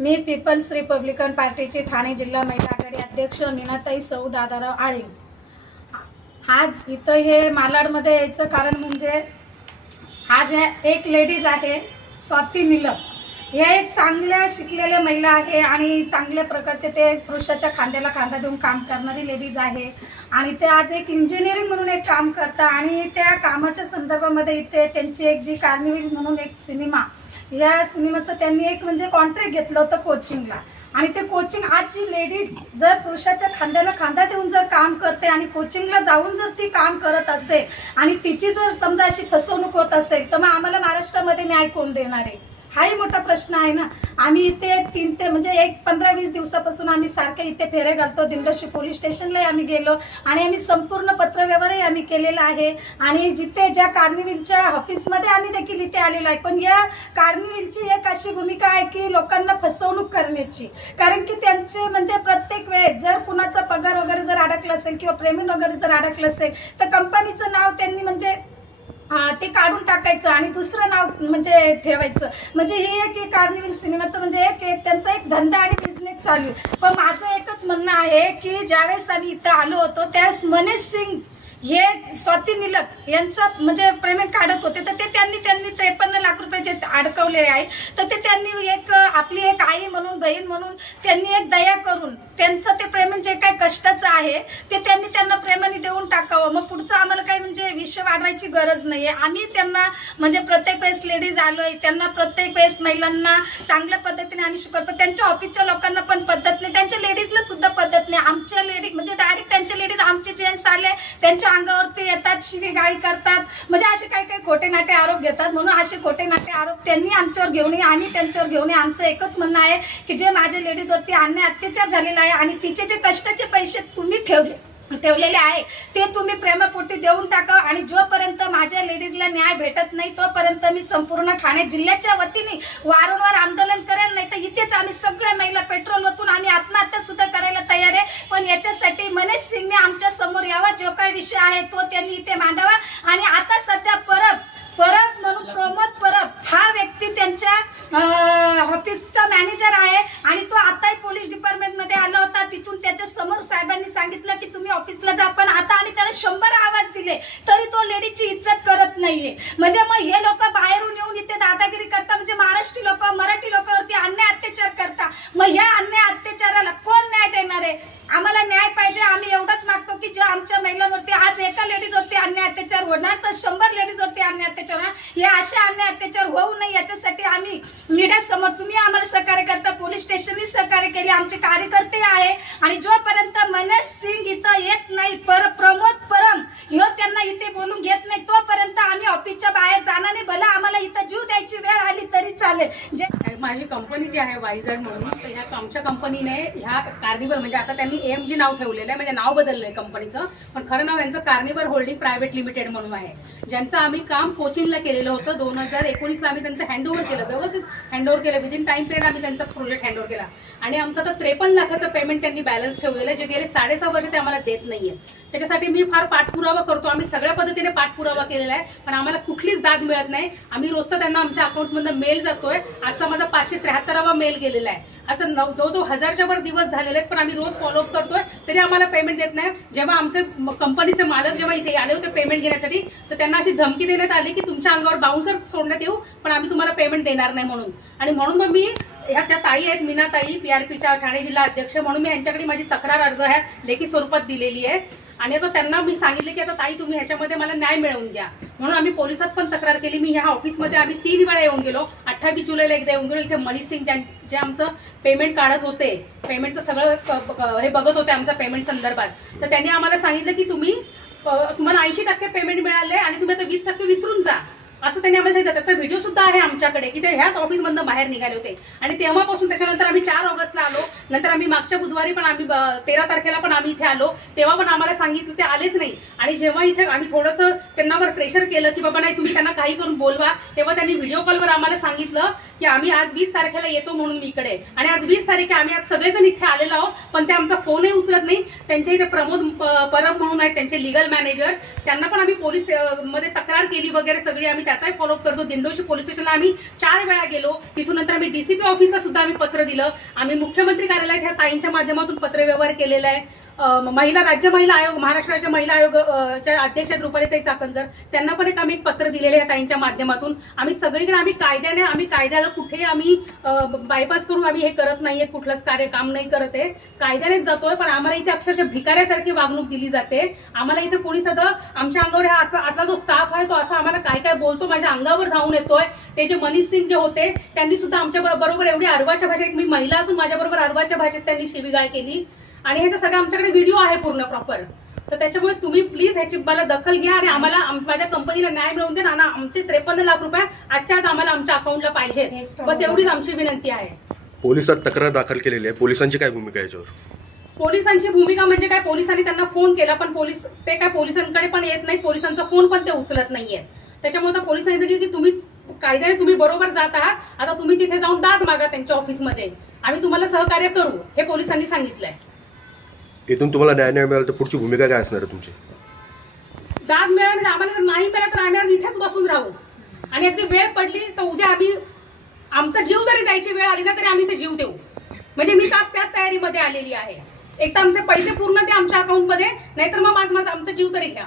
मी people's Republican पार्टीची ठाणे जिल्हा महिला आघाडी अध्यक्ष मीनाताई सौ दादाराव आळे. आज इथं हे मालाडमध्ये यायचं कारण म्हणजे आज ह्या एक लेडीज आहे स्वाती मिलक. ह्या एक चांगल्या शिकलेल्या महिला आहे आणि चांगल्या प्रकारचे ते पुरुषाच्या खांद्याला खांदा देऊन काम करणारी लेडीज आहे. आणि ते आज एक इंजिनिअरिंग म्हणून एक काम करता आणि त्या कामाच्या संदर्भामध्ये इथे त्यांची एक जी कार्निवल म्हणून एक सिनेमा या सिनेमाचं त्यांनी एक म्हणजे कॉन्ट्रॅक्ट घेतलं होतं कोचिंगला आणि ते कोचिंग आजची लेडीज जर पुरुषाच्या खांद्याला खांदा देऊन जर काम करते आणि कोचिंगला जाऊन जर ती काम करत असेल आणि तिची जर समजा अशी फसवणूक होत असेल तर मग आम्हाला महाराष्ट्रामध्ये न्याय कोण देणार आहे? हाही मोठा प्रश्न आहे ना. आम्ही इथे तीन ते म्हणजे एक पंधरा वीस दिवसापासून आम्ही सारखे इथे फेरे घालतो. दिंडोशी पोलीस स्टेशनलाही आम्ही गेलो. आणि आम्ही संपूर्ण पत्रव्यवहारही आम्ही केलेला आहे. आणि जिथे ज्या कार्निवलच्या ऑफिसमध्ये आम्ही देखील इथे आलेलो आहे. पण या कार्निवलची एक अशी भूमिका आहे की लोकांना फसवणूक करण्याची. कारण की त्यांचे म्हणजे प्रत्येक वेळेस जर कुणाचा पगार वगैरे जर अडकला असेल किंवा पेमेंट वगैरे जर अडकलं असेल तर कंपनीचं नाव त्यांनी म्हणजे ते काढून टाकायचं आणि दुसरं नाव म्हणजे ठेवायचं म्हणजे हे एक कार्निवल सिनेमाचं म्हणजे एक त्यांचा एक धंदा आणि बिझनेस चालू आहे. पण माझं एकच म्हणणं आहे की ज्यावेळेस आम्ही इथं आलो होतो त्यावेळेस मनीष सिंग हे स्वाती निलक यांचं म्हणजे पेमेंट काढत होते तर ते त्यांनी त्यांनी त्रेपन्न जे अडकवलेले आहे तर ते त्यांनी एक आपली एक आई म्हणून बहीण म्हणून त्यांनी एक दया करून त्यांचं ते प्रेम म्हणजे जे काही कष्टाचं आहे ते त्यांनी त्यांना प्रेमाने देऊन टाकावं. मग पुढचं आम्हाला काही म्हणजे विषय वाढवायची गरज नाही आहे आम्ही त्यांना म्हणजे प्रत्येक वेळेस लेडीज आलोय त्यांना प्रत्येक वेळेस महिलांना चांगल्या पद्धतीने आम्ही शिकवतो. त्यांच्या ऑफिसच्या लोकांना पण पद्धत नाही. त्यांच्या लेडीजला सुद्धा पद्धत नाही. आमच्या लेडीज म्हणजे आमचे जेंट्स आले त्यांच्या अंगावरती येतात शिवीगाळी करतात. म्हणजे असे काही काही खोटे नाटे आरोप घेतात. म्हणून असे खोटे नाटे आरोप त्यांनी आमच्यावर घेऊ नये. आम्ही त्यांच्यावर घेऊ नये. आमचं एकच म्हणणं आहे की जे माझ्या लेडीजवरती अन्याय अत्याचार झालेला आहे आणि तिचे जे कष्टाचे पैसे तुम्ही ठेवले ठेवलेले आहे ते तुम्ही प्रेमापोटी देऊन टाका आणि जोपर्यंत माझ्या लेडीजला न्याय भेटत नाही तोपर्यंत मी संपूर्ण ठाणे जिल्ह्याच्या वतीने वारंवार आंदोलन करेल नाही तर इथेच आम्ही सगळ्या महिला पेट्रोल वतून आम्ही आत्महत्या सुद्धा करायला तयार आहे. पण याच्यासाठी मनीष सिंगने आमच्यासमोर यावा जो काही विषय आहे तो त्यांनी इथे मांडावा आणि आता सध्या परब परब म्हणून प्रमोद परब हा व्यक्ती त्यांच्या अं, ऑफिसचा मॅनेजर आहे आणि तो आताही पोलीस डिपार्टमेंटमध्ये आला होता तिथून त्याच्यासमोर साहेबांनी सांगितलं की तुम्ही ऑफिसला जा पण आता आम्ही त्याला शंभर आवाज दिले तरी तो लेडीजची इज्जत करत नाहीये. म्हणजे मग हे लोक बाहेरून येऊन इथे दादागिरी करता म्हणजे महाराष्ट्री लोक मराठी लोकांवरती अन्याय अत्याचार करता. मग ह्या अन्याय अत्याचाराला कोण न्याय देणार आहे आम्हाला न्याय पाहिजे आम्ही की आमच्या महिलांवरती आज एका लेडीजवरती अन्याय अत्याचार होणार तर शंभर लेडीजवरती अन्याय अत्याचार होणार. हे असे अन्याय अत्याचार होऊ नये याच्यासाठी आम्ही मीडिया समोर तुम्ही आम्हाला सहकार्य करता पोलीस स्टेशननी सहकार्य केले आमचे कार्यकर्ते आहे. आणि जोपर्यंत मनोज सिंग इथं येत नाही पर प्रमोद परम ह्यो त्यांना इथे बोलून घेत नाही तोपर्यंत आम्ही ऑफिसच्या बाहेर जाणार नाही. भला आम्हाला इथं जीव द्यायची वेळ आले जे माझी कंपनी जी आहे वायझड म्हणून तर ह्या आमच्या कंपनीने ह्या कार्निवल म्हणजे आता त्यांनी एम जी नाव ठेवलेलं आहे म्हणजे नाव बदललंय कंपनीचं पण खरं नाव यांचं कार्निवल होल्डिंग प्रायव्हेट लिमिटेड म्हणून आहे. ज्यांचं आम्ही काम कोचिंगला केलेलं होतं दोन हजार एकोणीसला आम्ही त्यांचं हँडओव्हर केलं व्यवस्थित हँडओव्हर केलं. विदिन टाइम पिरियड आम्ही त्यांचा प्रोजेक्ट हँडओव्हर केला. आणि आमचं आता त्रेपन्न लाखाचं पेमेंट त्यांनी बॅलन्स ठेवलेलं आहे जे गेले साडेसहा वर्ष ते आम्हाला देत नाहीये. त्याच्यासाठी मी फार पाठपुरावा करतो. आम्ही सगळ्या पद्धतीने पाठपुरावा केलेला आहे. पण आम्हाला कुठलीच दाद मिळत नाही. आम्ही रोजचा त्यांना आमच्या अकाउंटमधनं मेल जातोय. आजचा माझा पाचशे त्र्याहत्तरावा मेल गेलेला आहे. असं नऊ जवळजवळ हजारच्या वर दिवस झालेले आहेत पण आम्ही रोज फॉलोअप करतोय. तरी आम्हाला पेमेंट देत नाही. जेव्हा आमचे कंपनीचे मालक जेव्हा इथे आले होते पेमेंट घेण्यासाठी तर त्यांना अशी धमकी देण्यात आली की तुमच्या अंगावर बाउन्सर सोडण्यात येऊ पण आम्ही तुम्हाला पेमेंट देणार नाही म्हणून. आणि म्हणून मग मी ह्या त्या ताई आहेत मीना ताई पीआरपीच्या ठाणे जिल्हा अध्यक्ष म्हणून मी यांच्याकडे माझी तक्रार अर्ज ह्या लेखी स्वरूपात दिलेली आहे. आणि आता त्यांना मी सांगितले की आता ताई तुम्ही ह्याच्यामध्ये मला न्याय मिळवून द्या म्हणून आम्ही पोलिसात पण तक्रार केली. मी ह्या ऑफिसमध्ये आम्ही तीन वेळा येऊन गेलो. अठ्ठावीस जुलैला एकदा येऊन गेलो. इथे मनीष सिंग जे आमचं पेमेंट काढत होते पेमेंटचं सगळं हे बघत होते आमचा पेमेंट संदर्भात. तर त्यांनी आम्हाला सांगितलं की तुम्ही तुम्हाला ऐंशी टक्के पेमेंट मिळाले आणि तुम्ही आता वीस टक्के विसरून जा. असं त्यांनी आम्हाला सांगितलं. त्याचा व्हिडिओ सुद्धा आहे आमच्याकडे. की ते ह्याच ऑफिसमधनं बाहेर निघाले होते. आणि तेव्हापासून त्याच्यानंतर आम्ही चार ऑगस्टला आलो. नंतर आम्ही मागच्या बुधवारी पण आम्ही ब- तेरा तारखेला पण आम्ही इथे आलो. तेव्हा पण आम्हाला सांगितलं ते आलेच नाही. आणि जेव्हा इथे आम्ही थोडंसं त्यांनावर प्रेशर केलं की बाबा नाही तुम्ही त्यांना काही करून बोलवा तेव्हा त्यांनी व्हिडिओ कॉलवर आम्हाला सांगितलं की आम्ही आज वीस तारखेला येतो म्हणून मी इकडे. आणि आज वीस तारीख आम्ही आज सगळेजण इथे आलेलो आहोत पण ते आमचा फोनही उचलत नाही. त्यांच्या इथे प्रमोद परब म्हणून आहेत त्यांचे लिगल मॅनेजर त्यांना पण आम्ही पोलीसमध्ये तक्रार केली वगैरे सगळी आम्ही त्याचाही फॉलोअप करतो. दिंडोशी पोलीस स्टेशनला आम्ही चार वेळा गेलो. तिथून नंतर आम्ही डीसीपी ऑफिसला सुद्धा आम्ही पत्र दिलं. आम्ही मुख्यमंत्री कार्यालयात ह्या ताईंच्या माध्यमातून पत्रव्यवहार केलेला आहे. महिला राज्य महिला आयोग महाराष्ट्र राज्य महिला आयोगच्या अध्यक्ष रूपाने अध्यक्ष आहेत रुपालीताई चाकणकर त्यांना पण एक आम्ही एक पत्र दिलेले आहे ताईंच्या माध्यमातून. आम्ही सगळीकडे आम्ही कायद्याने आम्ही कायद्याला कुठे आम्ही बायपास करून आम्ही हे करत नाहीये कुठलंच कार्य काम नाही करत आहे. कायद्यानेच जातोय पण आम्हाला इथे अक्षरशः भिकाऱ्यासारखी वागणूक दिली जाते. आम्हाला इथे कोणी सगळं आमच्या अंगावर हा आता जो स्टाफ आहे तो असा आम्हाला काय काय बोलतो माझ्या अंगावर धावून येतोय. ते जे मनीष सिंग जे होते त्यांनी सुद्धा आमच्या बरोबर एवढी अरवाच्या भाषेत मी महिला असून माझ्याबरोबर अरवाच्या भाषेत त्यांनी शिवीगाळ केली. आणि ह्याच्या सगळ्या आमच्याकडे व्हिडिओ आहे पूर्ण प्रॉपर तर त्याच्यामुळे तुम्ही प्लीज ह्याची मला दखल घ्या आणि आम्हाला आम- माझ्या कंपनीला न्याय मिळवून द्या. आणि आमचे त्रेपन्न लाख रुपये आजच्या आज आम्हाला आमच्या अकाउंटला पाहिजे बस एवढीच आमची विनंती आहे. पोलिसात तक्रार दाखल केलेली आहे. पोलिसांची काय भूमिका आहे याच्यावर? पोलिसांची भूमिका म्हणजे काय? पोलिसांनी त्यांना फोन केला पण पोलीस ते काय पोलिसांकडे पण येत नाही पोलिसांचा फोन पण ते उचलत नाहीये त्याच्यामुळे आता पोलिसांनी सांगितलं की तुम्ही कायद्याने तुम्ही बरोबर जात आहात. आता तुम्ही तिथे जाऊन दाद मागा त्यांच्या ऑफिसमध्ये आम्ही तुम्हाला सहकार्य करू हे पोलिसांनी सांगितलंय. इथून तुम्हाला न्याय न्याय मिळाला तर पुढची भूमिका काय असणार आहे तुमची? दाद मिळाला म्हणजे आम्हाला जर नाही मिळालं तर आम्ही आज इथेच बसून राहू. आणि अगदी वेळ पडली तर उद्या आम्ही आमचा जीव जरी जायची वेळ आली ना तरी आम्ही ते जीव देऊ. म्हणजे मी तास त्याच तयारीमध्ये आलेली आहे. एक तर आमचे पैसे पूर्ण ते आमच्या अकाउंटमध्ये नाहीतर मग माझ माझा आमचा जीव तरी घ्या.